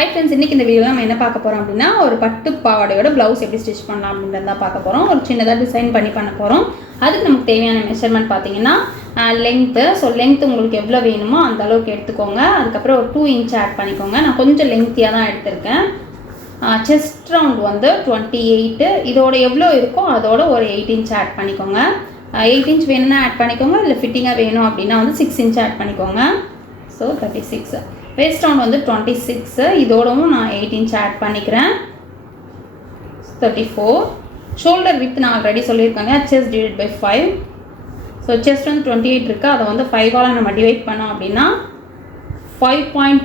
Hi friends இன்னைக்கு இந்த வீடியோவில் நம்ம என்ன பார்க்க போகிறோம் அப்படின்னா ஒரு பட்டு பாவாடையோட ப்ளவுஸ் எப்படி ஸ்டிச் பண்ணலாம் அப்படின்றத தான் பார்க்க போகிறோம் ஒரு சின்னதாக டிசைன் பண்ணி பண்ண போகிறோம் அதுக்கு நமக்கு தேவையான மெஷர்மெண்ட் பார்த்தீங்கன்னா லென்த்து ஸோ லென்த் உங்களுக்கு எவ்வளோ வேணுமோ அந்த அளவுக்கு எடுத்துக்கோங்க. அதுக்கப்புறம் ஒரு டூ இன்ச் ஆட் பண்ணிக்கோங்க. நான் கொஞ்சம் லென்த்தியாக தான் எடுத்திருக்கேன். செஸ்ட் ரவுண்ட் வந்து டுவெண்ட்டி எயிட்டு இதோட எவ்வளோ இருக்கோ அதோட ஒரு எயிட் இன்ச் ஆட் பண்ணிக்கோங்க. எயிட் இன்ச் வேணும்னா ஆட் பண்ணிக்கோங்க. இல்லை ஃபிட்டிங்காக வேணும் அப்படின்னா வந்து சிக்ஸ் இன்ச் ஆட் பண்ணிக்கோங்க. So thirty six waist round வந்து டுவெண்ட்டி சிக்ஸு இதோடவும் நான் எயிட் இன்ச் ஆட் பண்ணிக்கிறேன். தேர்ட்டி ஃபோர் ஷோல்டர் வித் நான் ஆல்ரெடி சொல்லியிருக்காங்க chest divide by five so chest வந்து டுவெண்ட்டி எயிட் இருக்குது அதை வந்து ஃபைவால் நம்ம டிவைட் பண்ணோம் அப்படின்னா five point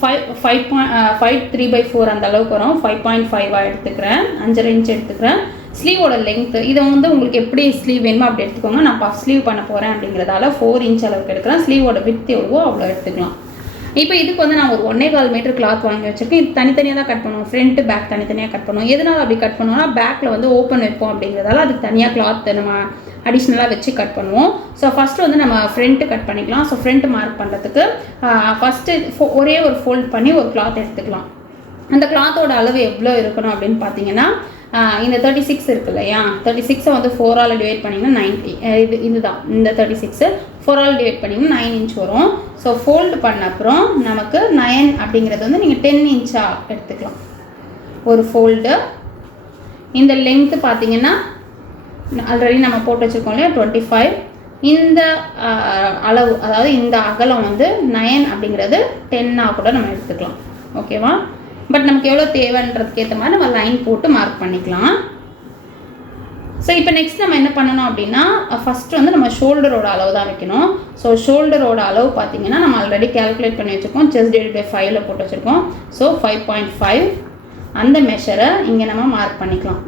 five five point five three by four அந்த அளவுக்கு வரும். ஃபைவ் பாயிண்ட் ஃபைவாக எடுத்துக்கிறேன் அஞ்சரை இன்ச் எடுத்துக்கிறேன். ஸ்லீவோட லென்த்து இதை வந்து உங்களுக்கு எப்படி ஸ்லீவ் வேணுமோ அப்படி எடுத்துக்கோங்க. நான் பஃப் ஸ்லீவ் பண்ண போகிறேன் அப்படிங்கிறதால ஃபோர் இன்ச் அளவுக்கு எடுக்கிறேன். ஸ்லீவோட வித் எவ்வளவோ அவ்வளோ எடுத்துக்கலாம். இப்போ இதுக்கு வந்து நான் ஒரு ஒன்னே கால் மீட்டர் கிளாத் வாங்கி வச்சுருக்கேன். இது தனித்தனியாக தான் கட் பண்ணுவோம். ஃப்ரண்ட்டு பேக் தனித்தனியாக கட் பண்ணுவோம். எதனால் அப்படி கட் பண்ணுவோம்னா பேக்கில் வந்து ஓப்பன் வைப்போம் அப்படிங்கிறதால அதுக்கு தனியாக கிளாத் நம்ம அடிஷ்னலாக வச்சு கட் பண்ணுவோம். ஸோ ஃபஸ்ட்டு வந்து நம்ம ஃப்ரண்ட்டு கட் பண்ணிக்கலாம். ஸோ ஃப்ரண்ட் மார்க் பண்ணுறதுக்கு ஃபஸ்ட்டு ஒரே ஒரு ஃபோல்ட் பண்ணி ஒரு கிளாத் எடுத்துக்கலாம். அந்த கிளாத்தோட அளவு எவ்வளோ இருக்கணும் அப்படின்னு பார்த்தீங்கன்னா இந்த தேர்ட்டி சிக்ஸ் இருக்கு இல்லையா தேர்ட்டி சிக்ஸை வந்து ஃபோரால் டிவைட் பண்ணிங்கன்னா நைன்ட்டி இது இதுதான். இந்த தேர்ட்டி சிக்ஸு ஃபோரால் டிவைட் பண்ணிங்கன்னா நைன் இன்ச் வரும். ஸோ ஃபோல்டு பண்ண அப்புறம் நமக்கு நயன் அப்படிங்கிறது வந்து நீங்கள் டென் இன்ச்சாக எடுத்துக்கலாம். ஒரு ஃபோல்டு இந்த லென்த்து பார்த்தீங்கன்னா ஆல்ரெடி நம்ம போட்டு வச்சுருக்கோம் இல்லையா? டுவெண்ட்டி ஃபைவ் இந்த அளவு அதாவது இந்த அகலம் வந்து நயன் அப்படிங்கிறது டென்னாக கூட நம்ம எடுத்துக்கலாம். ஓகேவா பட் நமக்கு எவ்வளோ தேவைன்றதுக்கு ஏற்ற மாதிரி நம்ம லைன் போட்டு மார்க் பண்ணிக்கலாம். ஸோ இப்போ நெக்ஸ்ட் நம்ம என்ன பண்ணணும் அப்படின்னா ஃபஸ்ட்டு வந்து நம்ம ஷோல்டரோட அளவு தான் வைக்கணும். ஸோ ஷோல்டரோட அளவு பார்த்தீங்கன்னா நம்ம ஆல்ரெடி கேல்குலேட் பண்ணி வச்சுருக்கோம். செஸ்ட் டிவைட் பை ஃபைவ்ல போட்டு வச்சுருக்கோம். ஸோ ஃபைவ் பாயிண்ட் ஃபைவ் அந்த மெஷரை இங்கே நம்ம மார்க் பண்ணிக்கலாம்.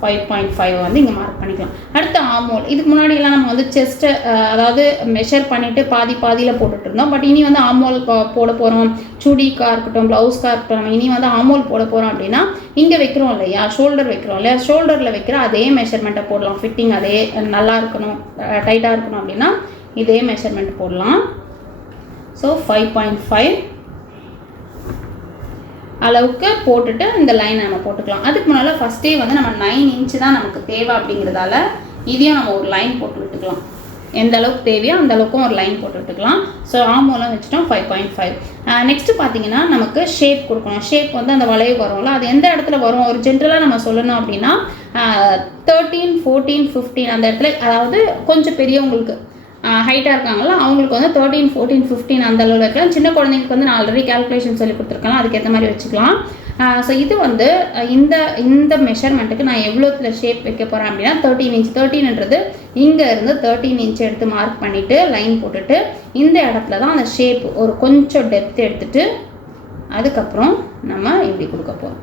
ஃபைவ் பாயிண்ட் ஃபைவ் வந்து இங்கே மார்க் பண்ணிக்கலாம். அடுத்து ஆமோல் இதுக்கு முன்னாடியெல்லாம் நம்ம வந்து செஸ்ட்டை அதாவது மெஷர் பண்ணிவிட்டு பாதி பாதியில் போட்டுட்டு இருந்தோம். பட் இனி வந்து ஆமோல் போட போகிறோம் சுடிக்காக இருக்கட்டும் ப்ளவுஸ்க்காக இருக்கட்டும் நம்ம இனி வந்து ஆமோல் போட போகிறோம் அப்படின்னா இங்கே வைக்கிறோம் இல்லையா? ஷோல்டர் வைக்கிறோம் இல்லையா? ஷோல்டரில் வைக்கிற அதே மெஷர்மெண்ட்டை போடலாம். ஃபிட்டிங் அதே நல்லா இருக்கணும் டைட்டாக இருக்கணும் அப்படின்னா இதே மெஷர்மெண்ட் போடலாம். ஸோ ஃபைவ் பாயிண்ட் ஃபைவ் அளவுக்கு போட்டுட்டு இந்த லைன் நம்ம போட்டுக்கலாம். அதுக்கு முன்னால் ஃபஸ்ட்டே வந்து நம்ம நைன் இன்ச்சு தான் நமக்கு தேவை அப்படிங்கிறதால இதையும் நம்ம ஒரு லைன் போட்டு விட்டுக்கலாம். எந்த அளவுக்கு தேவையோ அந்த அளவுக்கும் ஒரு லைன் போட்டு விட்டுக்கலாம். ஸோ ஆமோலாம் வச்சுட்டோம் ஃபைவ் பாயிண்ட் ஃபைவ் நெக்ஸ்ட்டு பார்த்தீங்கன்னா நமக்கு ஷேப் கொடுக்கணும். ஷேப் வந்து அந்த வளைவு வரும்ல அது எந்த இடத்துல வரும்? ஒரு ஜென்ரலாக நம்ம சொல்லணும் அப்படின்னா தேர்ட்டீன் ஃபோர்டீன் ஃபிஃப்டீன் அந்த இடத்துல அதாவது கொஞ்சம் பெரியவங்களுக்கு ஹைட்டாக இருக்காங்களா அவங்களுக்கு வந்து தேர்ட்டீன் ஃபோர்டீன் ஃபிஃப்டீன் அந்த அளவில் இருக்கலாம். சின்ன குழந்தைங்களுக்கு வந்து நான் ஆல்ரெடி கேல்குலேஷன் சொல்லி கொடுத்துருக்கலாம். அதுக்கேற்ற மாதிரி வச்சுக்கலாம். ஸோ இது வந்து இந்த இந்த மெஷர்மெண்ட்டுக்கு நான் எவ்வளோத்தில் ஷேப் வைக்க போகிறேன் அப்படின்னா தேர்ட்டீன் இன்ச் தேர்ட்டீன்ன்றது இங்கே இருந்து தேர்ட்டீன் இன்ச் எடுத்து மார்க் பண்ணிவிட்டு லைன் போட்டுட்டு இந்த இடத்துல தான் அந்த ஷேப் ஒரு கொஞ்சம் டெப்த் எடுத்துட்டு அதுக்கப்புறம் நம்ம இப்படி கொடுக்க போகிறோம்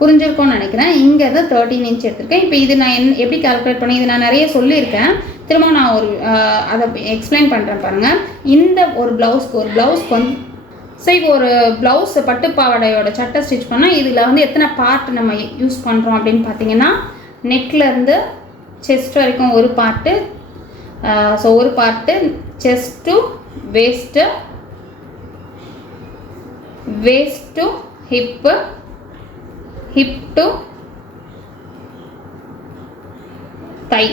புரிஞ்சிருக்கும்னு நினைக்கிறேன். இங்கே தான் தேர்ட்டின் இன்ச் எடுத்திருக்கேன். இப்போ இது நான் என் எப்படி கால்குலேட் பண்ணி இது நான் நிறைய சொல்லியிருக்கேன். திரும்ப நான் ஒரு அதை எக்ஸ்பிளைன் பண்ணுறேன் பாருங்கள் இந்த ஒரு ப்ளவுஸ்க்கு ஒரு ப்ளவுஸ்க்கு வந்து ஸோ இப்போ ஒரு ப்ளவுஸ் பட்டு சட்டை ஸ்டிச் பண்ணால் இதில் வந்து எத்தனை பார்ட் நம்ம யூஸ் பண்ணுறோம் அப்படின்னு பார்த்தீங்கன்னா நெக்லேருந்து செஸ்ட் வரைக்கும் ஒரு பார்ட்டு ஸோ ஒரு part chest to waist waist to hip hip to thigh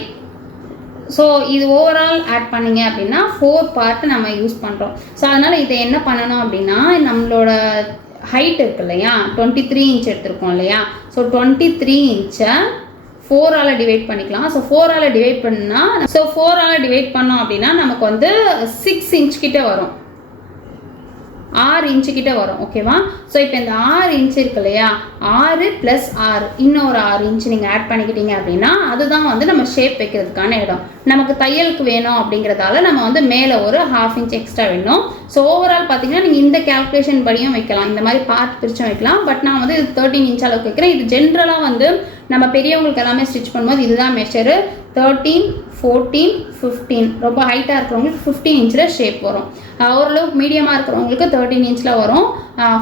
so இது ஓவரால் ஆட் பண்ணிங்க அப்படின்னா ஃபோர் பார்ட் நம்ம யூஸ் பண்ணுறோம் ஸோ அதனால் இதை என்ன பண்ணணும் அப்படின்னா நம்மளோட ஹைட் இருக்கு இல்லையா? டுவெண்ட்டி த்ரீ இன்ச் எடுத்திருக்கோம் இல்லையா? ஸோ டுவெண்ட்டி த்ரீ இன்ச்சை ஃபோரால் டிவைட் பண்ணிக்கலாம். ஸோ ஃபோரால் டிவைட் பண்ணால் ஸோ ஃபோரால் டிவைட் பண்ணோம் அப்படின்னா நமக்கு வந்து சிக்ஸ் இன்ச் கிட்டே வரும். ஆறு இன்ச்சு கிட்ட வரும் ஓகேவா ஸோ இப்போ இந்த ஆறு இன்ச் இருக்கு இல்லையா? ஆறு ப்ளஸ் ஆறு இன்னொரு ஆறு இன்ச் நீங்கள் ஆட் பண்ணிக்கிட்டீங்க அப்படின்னா அதுதான் வந்து நம்ம ஷேப் வைக்கிறதுக்கான இடம். நமக்கு தையலுக்கு வேணும் அப்படிங்கிறதால நம்ம வந்து மேலே ஒரு ஹாஃப் இன்ச் எக்ஸ்ட்ரா வேணும். ஸோ ஓவரால் பார்த்தீங்கன்னா நீங்கள் இந்த கேல்குலேஷன் படியும் வைக்கலாம். இந்த மாதிரி பார்ட் பிரிச்சும் வைக்கலாம். பட் நான் வந்து இது தேர்ட்டின் இன்ச் அளவுக்கு வைக்கிறேன். இது ஜென்ரலாக வந்து நம்ம பெரியவங்களுக்கு எல்லாமே ஸ்டிச் பண்ணும்போது இதுதான் மெஷரு தேர்ட்டீன் ஃபோர்டீன் ஃபிஃப்டீன் ரொம்ப ஹைட்டாக இருக்கிறவங்களுக்கு ஃபிஃப்டீன் இன்ச்சில் ஷேப் வரும். ஓரளவுக்கு மீடியமாக இருக்கிறவங்களுக்கு தேர்ட்டீன் இன்ச்சில் வரும்.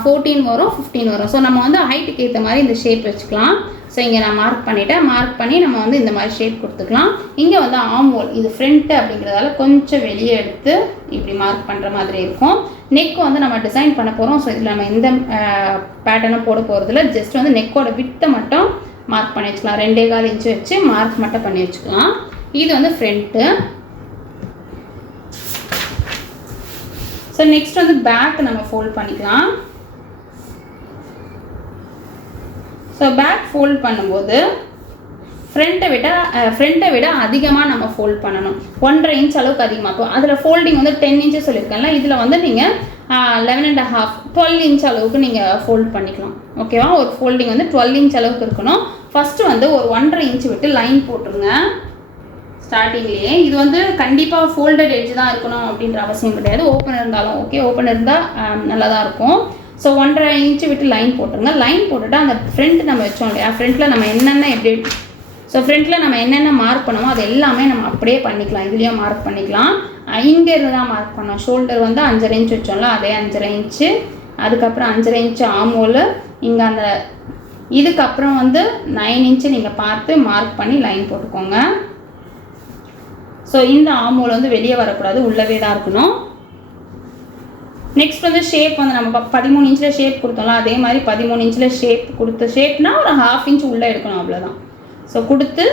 ஃபோர்டீன் வரும் ஃபிஃப்டீன் வரும். ஸோ நம்ம வந்து ஹைட்டுக்கு ஏற்ற மாதிரி இந்த ஷேப் வச்சுக்கலாம். ஸோ இங்கே நான் மார்க் பண்ணிவிட்டேன் மார்க் பண்ணி நம்ம வந்து இந்த மாதிரி ஷேப் கொடுத்துக்கலாம். இங்கே வந்து ஆம் ஹோல் இது ஃப்ரண்ட்டு அப்படிங்கிறதால கொஞ்சம் வெளியே எடுத்து இப்படி மார்க் பண்ணுற மாதிரி இருக்கும். நெக் வந்து நம்ம டிசைன் பண்ண போகிறோம் ஸோ இதில் நம்ம எந்த பேட்டர்னும் போட போகிறதில்ல ஜஸ்ட் வந்து நெக்கோட வித்தை மட்டும் மார்க் பண்ணி வச்சுக்கலாம். ரெண்டே கால் இன்ச்சு வச்சு மார்க் மட்டும் பண்ணி வச்சுக்கலாம். இது வந்து ஃப்ரண்ட்டு ஸோ நெக்ஸ்ட் வந்து பேக் நம்ம ஃபோல்ட் பண்ணிக்கலாம். ஸோ பேக் ஃபோல்ட் பண்ணும்போது ஃப்ரண்ட்டை விட ஃப்ரண்ட்டை விட அதிகமாக நம்ம ஃபோல்ட் பண்ணணும். ஒன்றரை இன்ச் அளவுக்கு அதிகமாக இப்போ அதில் ஃபோல்டிங் வந்து டென் இன்ச்சு சொல்லியிருக்கேன்ல இதில் வந்து நீங்கள் eleven and half twelve inch அளவுக்கு நீங்கள் ஃபோல்ட் பண்ணிக்கலாம். ஓகேவா ஒரு ஃபோல்டிங் வந்து டுவெல் இன்ச் அளவுக்கு இருக்கணும். ஃபஸ்ட்டு வந்து ஒரு ஒன்றரை இன்ச் விட்டு லைன் போட்டுருங்க. ஸ்டார்டிங்லேயே இது வந்து கண்டிப்பாக ஃபோல்டட் எட்ஜ் தான் இருக்கணும் அப்படின்ற அவசியம் கிடையாது. ஓப்பன் இருந்தாலும் ஓகே ஓப்பன் இருந்தால் um, நல்லா தான் இருக்கும். ஸோ ஒன்றரை இன்ச்சு விட்டு லைன் போட்டுருங்க. லைன் போட்டுட்டு அந்த ஃப்ரண்ட் நம்ம வச்சோம் இல்லையா? ஃப்ரண்ட்டில் நம்ம என்னென்ன எப்படி ஸோ ஃப்ரண்ட்டில் நம்ம என்னென்ன மார்க் பண்ணுமோ அது எல்லாமே நம்ம அப்படியே பண்ணிக்கலாம். இதுலேயும் மார்க் பண்ணிக்கலாம். இங்கே இருந்து தான் மார்க் பண்ணோம் ஷோல்டர் வந்து அஞ்சரை இன்ச் வச்சோம்ல அதே அஞ்சரை இன்ச்சு அதுக்கப்புறம் அஞ்சரை இன்ச்சு ஆமோல் இங்கே அந்த இதுக்கப்புறம் வந்து நைன் இன்ச்சு நீங்கள் பார்த்து மார்க் பண்ணி லைன் போட்டுக்கோங்க. ஸோ இந்த ஆமூல் வந்து வெளியே வரக்கூடாது உள்ளவே தான் இருக்கணும். நெக்ஸ்ட் வந்து ஷேப் வந்து நம்ம ப- பதிமூணு இன்ச்சில் ஷேப் கொடுத்தோம்ல அதே மாதிரி பதிமூணு இன்ச்சில் ஷேப் கொடுத்த ஷேப்னா ஒரு ஹாஃப் இன்ச் உள்ளே எடுக்கணும் அவ்வளோதான் ஸோ கொடுத்து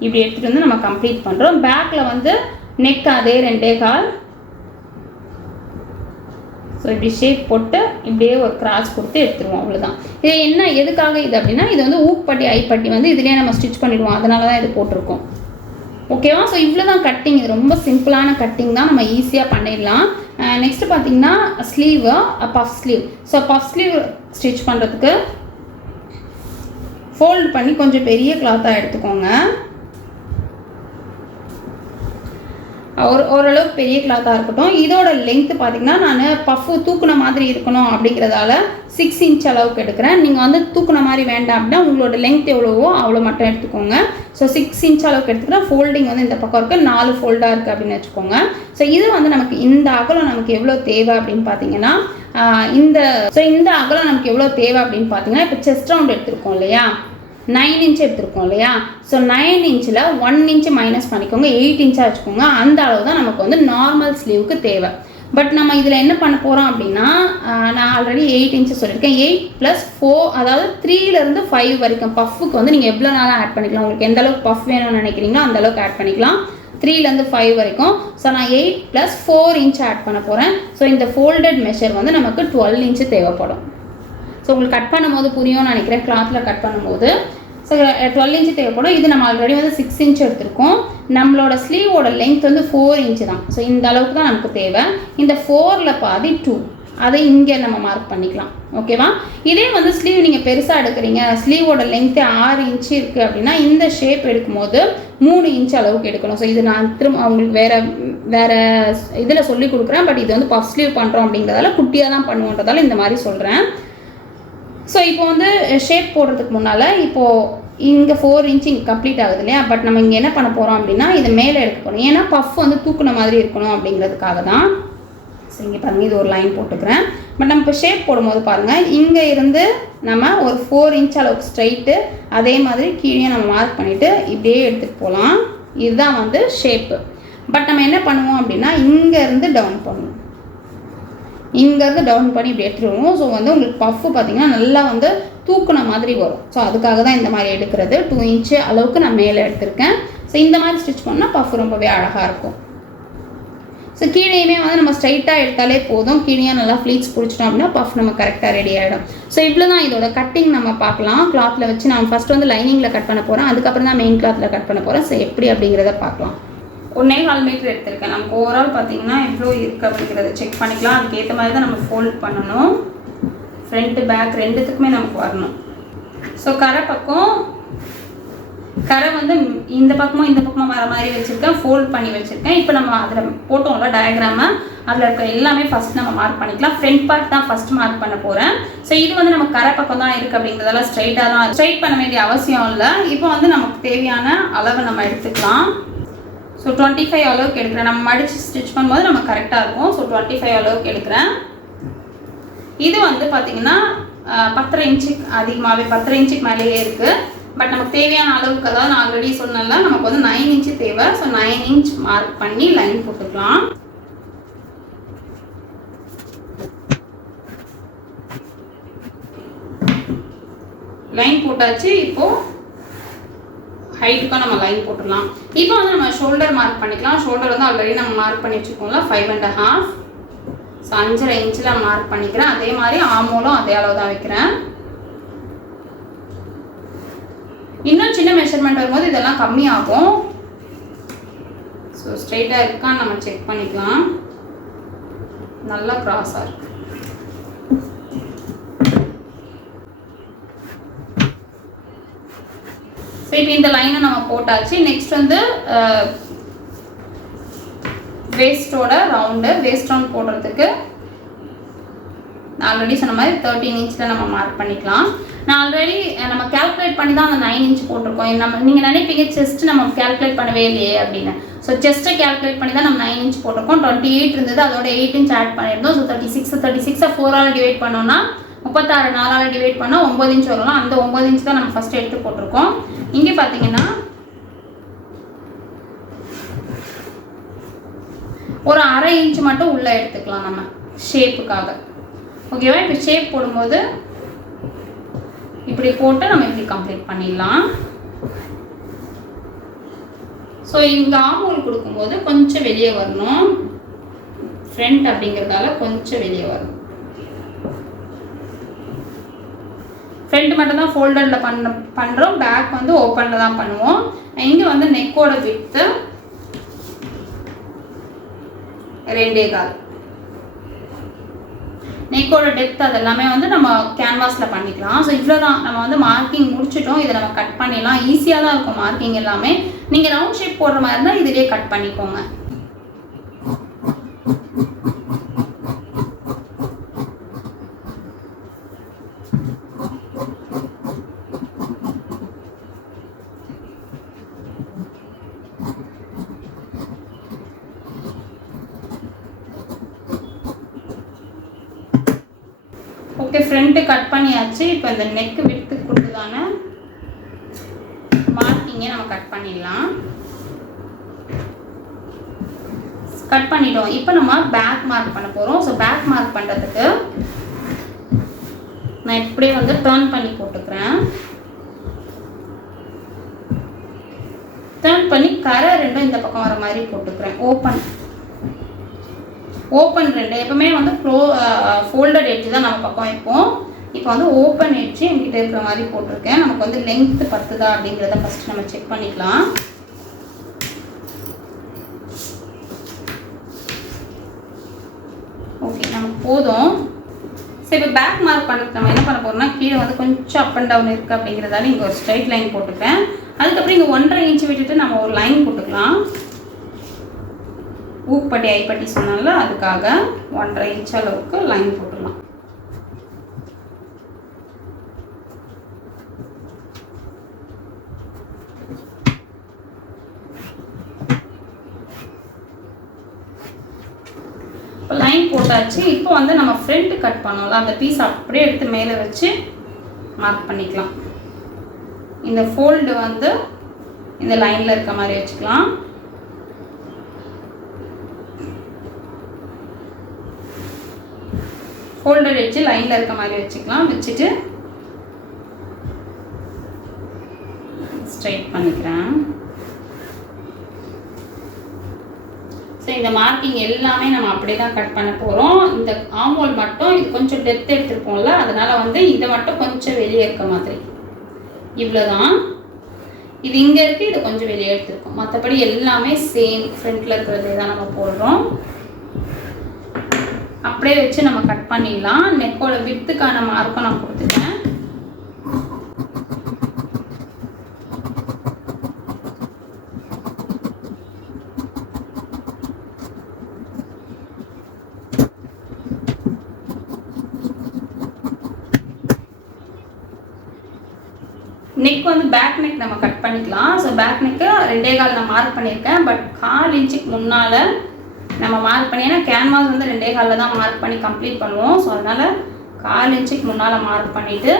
இப்படி எடுத்துகிட்டு வந்து நம்ம கம்ப்ளீட் பண்ணுறோம் பேக்கில் வந்து நெக் அதே ரெண்டே கால். ஸோ இப்படி ஷேப் போட்டு இப்படியே ஒரு கிராஸ் கொடுத்து எடுத்துருவோம் அவ்வளோதான் இது என்ன எதுக்காக இது அப்படின்னா இது வந்து ஊப்பட்டி ஐப்பட்டி வந்து இதுலேயே நம்ம ஸ்டிச் பண்ணிடுவோம். அதனால தான் இது போட்டிருக்கோம். ஓகேவா ஸோ இவ்வளோ தான் கட்டிங் இது ரொம்ப சிம்பிளான கட்டிங் தான். நம்ம ஈஸியாக பண்ணிடலாம். நெக்ஸ்ட்டு பார்த்தீங்கன்னா sleeve puff sleeve so puff sleeve stitch பண்ணுறதுக்கு ஃபோல்ட் பண்ணி கொஞ்சம் பெரிய கிளாத்தாக எடுத்துக்கோங்க. ஒரு ஓரளவுக்கு பெரிய கிளாத்தாக இருக்கட்டும். இதோட லென்த்து பார்த்தீங்கன்னா நான் பஃப்பு தூக்குன மாதிரி இருக்கணும் அப்படிங்கிறதால சிக்ஸ் இன்ச் அளவுக்கு எடுக்கிறேன். நீங்கள் வந்து தூக்குன மாதிரி வேண்டாம் அப்படின்னா உங்களோட லென்த் எவ்வளவோ அவ்வளோ மட்டும் எடுத்துக்கோங்க. ஸோ சிக்ஸ் இன்ச் அளவுக்கு எடுத்துக்கிட்டால் ஃபோல்டிங் வந்து இந்த பக்கம் இருக்குது நாலு ஃபோல்டாக இருக்குது அப்படின்னு வச்சுக்கோங்க. ஸோ இது வந்து நமக்கு இந்த அகலம் நமக்கு எவ்வளோ தேவை அப்படின்னு பார்த்தீங்கன்னா இந்த ஸோ இந்த அகலம் நமக்கு எவ்வளோ தேவை அப்படின்னு பார்த்தீங்கன்னா இப்போ செஸ்ட் ரவுண்ட் எடுத்திருக்கோம் இல்லையா? நைன் இன்ச் எடுத்திருக்கோம் இல்லையா? ஸோ நைன் இன்ச்சில் ஒன் இன்ச் மைனஸ் பண்ணிக்கோங்க. எயிட் இன்ச்சாக வச்சுக்கோங்க. அந்த அளவு தான் நமக்கு வந்து நார்மல் ஸ்லீவுக்கு தேவை. பட் நம்ம இதில் என்ன பண்ண போகிறோம் அப்படின்னா நான் ஆல்ரெடி எயிட் இன்ச்சு சொல்லியிருக்கேன். எயிட் ப்ளஸ் ஃபோர் அதாவது த்ரீலேருந்து ஃபைவ் வரைக்கும் பஃப்புக்கு வந்து நீங்கள் எவ்வளோ நாளாக ஆட் பண்ணிக்கலாம்? உங்களுக்கு எந்த அளவுக்கு பஃப் வேணும்னு நினைக்கிறீங்களோ அந்த அளவுக்கு ஆட் பண்ணிக்கலாம். த்ரீலேருந்து ஃபைவ் வரைக்கும். ஸோ நான் eight plus four inch add பண்ண போகிறேன் ஸோ இந்த ஃபோல்டட் மெஷர் வந்து நமக்கு டுவெல் இன்ச்சு தேவைப்படும். ஸோ உங்களுக்கு கட் பண்ணும்போது புரியும்னு நினைக்கிறேன். கிளாத்தில் கட் பண்ணும்போது. ஸோ டுவெல் இன்ச்சு தேவைப்படும் இது நம்ம ஆல்ரெடி வந்து சிக்ஸ் இன்ச் எடுத்திருக்கோம். நம்மளோட ஸ்லீவோட லென்த் வந்து ஃபோர் இன்ச்சு தான். ஸோ இந்த அளவுக்கு தான் நமக்கு தேவை. இந்த ஃபோரில் பாதி டூ அதை இங்கே நம்ம மார்க் பண்ணிக்கலாம். ஓகேவா இதே வந்து ஸ்லீவ் நீங்கள் பெருசாக எடுக்கிறீங்க. ஸ்லீவோட லென்த்து ஆறு இன்ச்சு இருக்குது அப்படின்னா இந்த ஷேப் எடுக்கும்போது மூணு இன்ச் அளவுக்கு எடுக்கணும். ஸோ இது நான் திரும்ப அவங்களுக்கு வேறு வேறு இதில் சொல்லி கொடுக்குறேன். பட் இது வந்து பஃப் ஸ்லீவ் பண்ணுறோம் அப்படிங்கிறதால குட்டியாக தான் பண்ணுவோன்றதால இந்த மாதிரி சொல்கிறேன் ஸோ இப்போ வந்து eh, ஷேப் போடுறதுக்கு முன்னால் இப்போது இங்கே ஃபோர் இன்ச் இங்கே கம்ப்ளீட் ஆகுது இல்லையா? பட் நம்ம இங்கே என்ன பண்ண போகிறோம் அப்படின்னா இதை மேலே எடுக்க போகிறோம் ஏன்னா பஃப் வந்து தூக்குன மாதிரி இருக்கணும் அப்படிங்கிறதுக்காக தான். ஸோ இங்கே பாருங்கள் இது ஒரு லைன் போட்டுக்கிறேன். பட் நம்ம இப்போ ஷேப் போடும்போது பாருங்கள் இங்கே இருந்து நம்ம ஒரு ஃபோர் இன்ச் அளவுக்கு ஸ்ட்ரைட்டு அதே மாதிரி கீழே நம்ம மார்க் பண்ணிவிட்டு இப்படியே எடுத்துகிட்டு போகலாம். இதுதான் வந்து ஷேப்பு பட் நம்ம என்ன பண்ணுவோம் அப்படின்னா இங்கே இருந்து டவுன் பண்ணுவோம் இங்கேருந்து டவுன் பண்ணி இப்படி எடுத்துருவோம். ஸோ வந்து உங்களுக்கு பஃப்பு பார்த்தீங்கன்னா நல்லா வந்து தூக்குன மாதிரி வரும். ஸோ அதுக்காக தான் இந்த மாதிரி எடுக்கிறது. டூ இன்ச்சு அளவுக்கு நான் மேலே எடுத்திருக்கேன். ஸோ இந்த மாதிரி ஸ்டிச் பண்ணால் பஃப் ரொம்பவே அழகாக இருக்கும். ஸோ கீழேயுமே வந்து நம்ம ஸ்ட்ரைட்டாக எடுத்தாலே போதும். கீழே நல்லா ஃப்ளீட்ஸ் பிடிச்சிட்டோம் அப்படின்னா பஃப் நம்ம கரெக்டாக ரெடி ஆகிடும் ஸோ இவ்வளோ தான் இதோட கட்டிங் நம்ம பார்க்கலாம். கிளாத்தில் வச்சு நான் ஃபஸ்ட் வந்து லைனிங்கில் கட் பண்ண போகிறேன் அதுக்கப்புறம் தான் மெயின் கிளாத்தில் கட் பண்ண போகிறேன் ஸோ எப்படி அப்படிங்கிறத பார்க்கலாம். ஒன்றே கால் மீட்டர் எடுத்திருக்கேன். நமக்கு ஓவரால் பார்த்தீங்கன்னா எவ்வளோ இருக்குது அப்படிங்கிறத செக் பண்ணிக்கலாம். அதுக்கேற்ற மாதிரி தான் நம்ம ஃபோல்ட் பண்ணணும். ஃப்ரண்ட்டு பேக் ரெண்டுத்துக்குமே நமக்கு வரணும். ஸோ கரை பக்கம் கரை வந்து இந்த பக்கமும் இந்த பக்கமும் வர மாதிரி வச்சுருக்கேன். ஃபோல்ட் பண்ணி வச்சுருக்கேன். இப்போ நம்ம அதில் போட்டோம்ல டயக்ராமை அதில் இருக்க எல்லாமே ஃபஸ்ட் நம்ம மார்க் பண்ணிக்கலாம். ஃப்ரண்ட் பார்ட் தான் ஃபஸ்ட் மார்க் பண்ண போகிறேன் ஸோ இது வந்து நம்ம கரை பக்கம் தான் இருக்குது அப்படிங்கிறதால ஸ்ட்ரைட்டாக தான் ஸ்ட்ரைட் பண்ண வேண்டிய அவசியம் இல்லை. இப்போ வந்து நமக்கு தேவையான அளவை நம்ம எடுத்துக்கலாம். ஸோ டுவெண்ட்டி ஃபைவ் அளவுக்கு எடுக்கிறேன் நம்ம மடித்து ஸ்டிச் பண்ணும்போது நம்ம கரெக்டாக இருக்கும். ஸோ டுவெண்ட்டி ஃபைவ் அளவுக்கு எடுக்கிறேன் இது வந்து பார்த்திங்கன்னா பத்தரை இன்ச்சுக்கு அதிகமாகவே பத்தரை இன்ச்சுக்கு மேலேயே இருக்குது பட் நமக்கு தேவையான அளவுக்கு அதாவது நான் ஆல்ரெடி சொன்னல நமக்கு வந்து நைன் இன்ச்சு தேவை. ஸோ நைன் இன்ச் மார்க் பண்ணி லைன் போட்டுக்கலாம். லைன் போட்டாச்சு. இப்போது ஹைட்டுக்கும் நம்ம லைன் போட்டுடலாம். இப்போ வந்து நம்ம ஷோல்டர் மார்க் பண்ணிக்கலாம். ஷோல்டர் வந்து ஆல்ரெடி நம்ம மார்க் பண்ணி வச்சுருக்கோம்ல ஃபைவ் அண்ட் ஹாஃப் ஸோ அஞ்சரை இன்ச்சில் மார்க் பண்ணிக்கிறேன். அதே மாதிரி ஆமோலும் அதே அளவு தான் வைக்கிறேன். இன்னும் சின்ன மெஷர்மெண்ட் வரும்போது இதெல்லாம் கம்மியாகும் ஸோ ஸ்ட்ரெயிட்டாக இருக்கான்னு நம்ம செக் பண்ணிக்கலாம். நல்லா க்ராஸாக இருக்குது இப்போ இந்த லைனை நம்ம போட்டாச்சு. நெக்ஸ்ட் வந்து வேஸ்ட்டோட ரவுண்டு வேஸ்ட் ரவுண்ட் போடுறதுக்கு நான் ஆல்ரெடி சொன்ன மாதிரி தேர்ட்டின் இன்ச்சில் நம்ம மார்க் பண்ணிக்கலாம். நான் ஆல்ரெடி நம்ம கால்குலேட் பண்ணி தான் அந்த நைன் இன்ச் போட்டிருக்கோம். நம்ம நீங்கள் நினைப்பீங்க செஸ்ட் நம்ம கால்குலேட் பண்ணவே இல்லையே அப்படின்னு. ஸோ செஸ்ட்டை கால்குலேட் பண்ணி தான் நம்ம நைன் இன்ச் போட்டிருக்கோம். டுவெண்ட்டி எயிட் இருந்தது அதோட எயிட் இன்ச் ஆட் பண்ணியிருந்தோம். ஸோ தேர்ட்டி சிக்ஸ் தேர்ட்டி சிக்ஸை ஃபோரால் டிவைட் பண்ணோம்னா முப்பத்தாறு நாலால் டிவைட் பண்ணால் ஒம்பது இன்ச் வரலாம் அந்த ஒம்பது இன்ச் தான் நம்ம ஃபஸ்ட்டு எடுத்து போட்டிருக்கோம். இங்கே பார்த்தீங்கன்னா ஒரு அரை இன்ச் மட்டும் உள்ளே எடுத்துக்கலாம் நம்ம ஷேப்புக்காக ஓகேவா இப்போ ஷேப் போடும்போது இப்படி போட்டு நம்ம இப்படி கம்ப்ளீட் பண்ணிடலாம். ஸோ இங்கே ஆமூல் கொடுக்கும்போது கொஞ்சம் வெளியே வரணும். ஃப்ரண்ட் அப்படிங்கிறதால கொஞ்சம் வெளியே வரணும். ஃப்ரண்ட் மட்டும் தான் ஃபோல்டரில் பண்ண பண்ணுறோம் பேக் வந்து ஓப்பனில் தான் பண்ணுவோம். இங்கே வந்து நெக்கோட வித்து ரெண்டே கால். நெக்கோட டெப்த் அதெல்லாமே வந்து நம்ம கேன்வாஸில் பண்ணிக்கலாம். ஸோ இவ்வளோ தான் நம்ம வந்து மார்க்கிங் முடிச்சிட்டோம். இதை நம்ம கட் பண்ணிடலாம். ஈஸியாக தான் இருக்கும் மார்க்கிங் எல்லாமே. நீங்கள் ரவுண்ட் ஷேப் போடுற மாதிரி இருந்தால் இதிலே கட் பண்ணிக்கோங்க ஓகே ஃப்ரண்ட்டு கட் பண்ணியாச்சு. இப்போ இந்த நெக்கு விட்டு கொடுத்ததான மார்க்கிங்கை நம்ம கட் பண்ணிடலாம். கட் பண்ணிட்டோம். இப்போ நம்ம பேக் மார்க் பண்ண போகிறோம் ஸோ பேக் மார்க் பண்ணுறதுக்கு நான் இப்படியே வந்து டேர்ன் பண்ணி போட்டுக்கிறேன். டேர்ன் பண்ணி கரை ரெண்டும் இந்த பக்கம் வர மாதிரி போட்டுக்கிறேன். ஓப்பன் ஓப்பன் ரெண்டு. எப்பவுமே வந்து க்ளோ ஃபோல்டட் எட்ஜ் தான் நம்ம பக்கம் வைப்போம். இப்போ வந்து ஓப்பன் எட்ஜ் என்கிட்ட இருக்கிற மாதிரி போட்டிருக்கேன். நமக்கு வந்து லென்த் பத்துதா அப்படிங்கிறத ஃபஸ்ட்டு நம்ம செக் பண்ணிக்கலாம். ஓகே நமக்கு போதும். சரி இப்போ பேக் மார்க் பண்ணுறதுக்கு நம்ம என்ன பண்ண போகிறோம்னா கீழே வந்து கொஞ்சம் அப் அண்ட் டவுன் இருக்குது அப்படிங்கிறதால இங்கே ஒரு ஸ்ட்ரைட் லைன் போட்டுக்கிறேன் அதுக்கப்புறம் இங்கே ஒன்றரை இன்ச் விட்டுட்டு நம்ம ஒரு லைன் போட்டுக்கலாம். ஊப்பட்டி ஐப்பட்டி சொன்னால அதுக்காக ஒன்றரை இன்ச் அளவுக்கு லைன் போட்டுடலாம். இப்போ லைன் போட்டாச்சு. இப்போ வந்து நம்ம ஃப்ரண்ட் கட் பண்ணோம்ல அந்த பீஸ் அப்படியே எடுத்து மேலே வச்சு மார்க் பண்ணிக்கலாம். இந்த ஃபோல்டு வந்து இந்த லைனில் இருக்க மாதிரி வச்சுக்கலாம். ஃபோல்டர் வச்சு லைனில் இருக்க மாதிரி வச்சுக்கலாம். வச்சுட்டு ஸ்ட்ரைட் பண்ணிக்கிறேன். ஸோ இந்த மார்க்கிங் எல்லாமே நம்ம அப்படியே தான் கட் பண்ண போகிறோம் இந்த ஆமோல் மட்டும் இது கொஞ்சம் டெப்த் எடுத்துருப்போம்ல அதனால் வந்து இதை மட்டும் கொஞ்சம் வெளியே இருக்க மாதிரி. இவ்வளோதான் இது இங்கே இருக்குது இது கொஞ்சம் வெளியே எடுத்துருக்கோம். மற்றபடி எல்லாமே சேம் ஃப்ரண்ட்டில் இருக்கிறதே தான் நம்ம போடுறோம். அப்படியே வச்சு நம்ம கட் பண்ணிடலாம். நெக்கோட வித்துக்கான மார்க்கும் நான் கொடுத்துட்டேன். நெக் வந்து பேக் நெக் நம்ம கட் பண்ணிக்கலாம். ஸோ பேக் நெக்கு ரெண்டே கால் நான் மார்க் பண்ணியிருக்கேன். பட் கால் இன்ச்சுக்கு முன்னால் நம்ம மார்க் பண்ணி ஏன்னா கேன்வாஸ் வந்து ரெண்டே காலில் தான் மார்க் பண்ணி கம்ப்ளீட் பண்ணுவோம். ஸோ அதனால் கால் இன்ச்சுக்கு முன்னால் மார்க் பண்ணிவிட்டு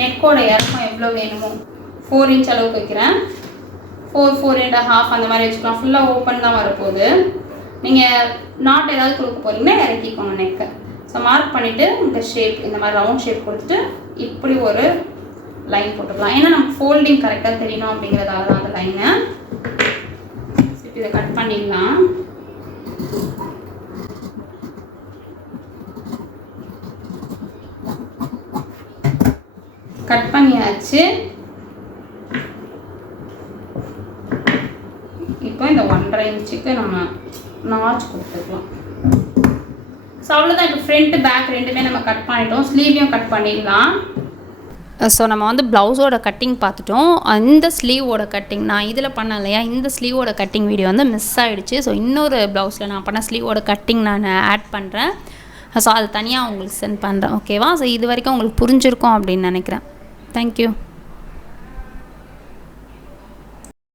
நெக்கோட இறக்கம் எவ்வளோ வேணுமோ ஃபோர் இன்ச் அளவுக்கு வைக்கிறேன். ஃபோர் ஃபோர் அண்ட் ஹாஃப் அந்த மாதிரி வச்சுக்கலாம். ஃபுல்லாக ஓப்பன் தான் வரப்போகுது. நீங்கள் நாட் ஏதாவது கொடுக்க போகிறீங்கன்னா இறக்கிக்கோங்க நெக்கை ஸோ மார்க் பண்ணிவிட்டு இந்த ஷேப் இந்த மாதிரி ரவுண்ட் ஷேப் கொடுத்துட்டு இப்படி ஒரு லைன் போட்டுக்கலாம். ஏன்னா நமக்கு ஃபோல்டிங் கரெக்டாக தெரியணும் அப்படிங்கிறதால தான் அந்த லைனை இதை கட் பண்ணிடலாம். கட் பண்ணியாச்சு. இப்போ இந்த ஒன்றரை இன்ச்சுக்கு நம்ம நாச் கொடுத்துக்கலாம். ஸோ அவ்வளோதான் இப்போ ஃப்ரண்ட் பேக் ரெண்டுமே நம்ம கட் பண்ணிட்டோம். ஸ்லீவையும் கட் பண்ணிடலாம். ஸோ நம்ம வந்து ப்ளவுஸோட கட்டிங் பார்த்துட்டோம். இந்த ஸ்லீவோட கட்டிங் நான் இதில் பண்ண இல்லையா? இந்த ஸ்லீவோட கட்டிங் வீடியோ வந்து மிஸ் ஆகிடுச்சு ஸோ இன்னொரு ப்ளவுஸில் நான் பண்ண ஸ்லீவோட கட்டிங் நான் ஆட் பண்ணுறேன் ஸோ அது தனியாக உங்களுக்கு சென்ட் பண்ணுறேன் ஓகேவா ஸோ இது வரைக்கும் உங்களுக்கு புரிஞ்சிருக்கும் அப்படின்னு நினைக்கிறேன். தேங்க்யூ